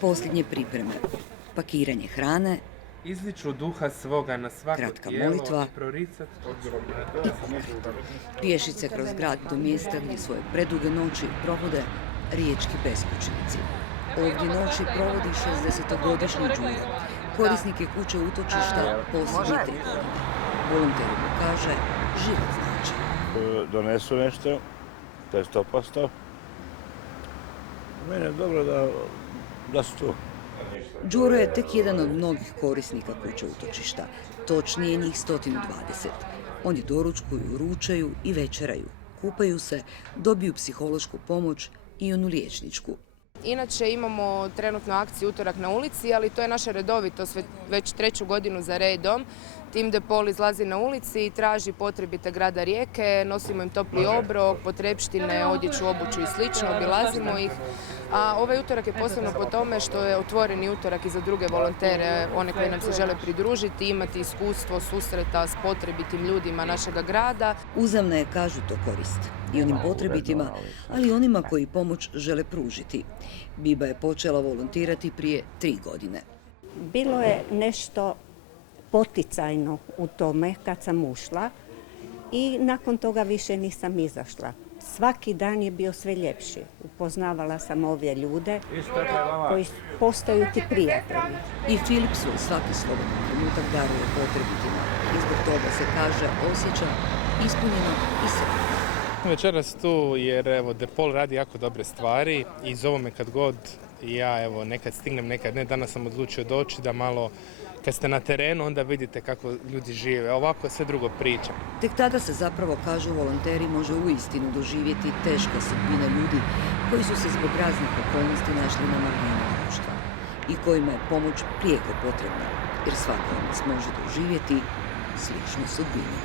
Posljednje pripreme, pakiranje hrane, Izliču duha svoga na svako kratka tijelo molitva i proricat i pokret. Pješice kroz grad do mjesta gdje svoje preduge noći provode riječki beskućnici. Ovdje noći provodi 60-godišnji Đuro, korisnik je kuće utočišta posljednje 3 godine. Volonter mu kaže, život znači. Donesu nešto, to je 100%. Mene je dobro da su tu. Đuro je tek jedan od mnogih korisnika kuće utočišta, točnije njih 120. Oni doručkuju, ručaju i večeraju, kupaju se, dobiju psihološku pomoć i onu liječničku. Inače imamo trenutno akciju Utorak na ulici, ali to je naša redovitost već 3. godinu za redom. Tim de Pol izlazi na ulici i traži potrebite grada Rijeke, nosimo im topli obrok, potrepštine, odjeću, obuću i slično, obilazimo ih. A ovaj utorak je posebno po tome što je otvoreni utorak i za druge volontere, one koji nam se žele pridružiti, imati iskustvo susreta s potrebitim ljudima našega grada. Uzamna je, kažu, to korist i onim potrebitima, ali i onima koji pomoć žele pružiti. Biba je počela volontirati prije 3 godine. Bilo je nešto poticajno u tome kad sam ušla i nakon toga više nisam izašla. Svaki dan je bio sve ljepši. Upoznavala sam ove ljude koji postaju ti prijatelji. I Filip svoj svaki slobodan trenutak daruje potrebitima i zbog toga se, kaže, osjeća ispunjeno i sretno. Večeras tu jer evo de Pol radi jako dobre stvari i zovu me kad god ja evo nekad stignem, nekad ne. Danas sam odlučio doći da malo kad ste na terenu onda vidite kako ljudi žive. Ovako sve drugo priča. Tek tada se zapravo, kažu volonteri, može uistinu doživjeti teška sudbina ljudi koji su se zbog raznih okolnosti našli na margini društva i kojima je pomoć prijeko potrebna, jer svako od nas može doživjeti sličnu sudbinu.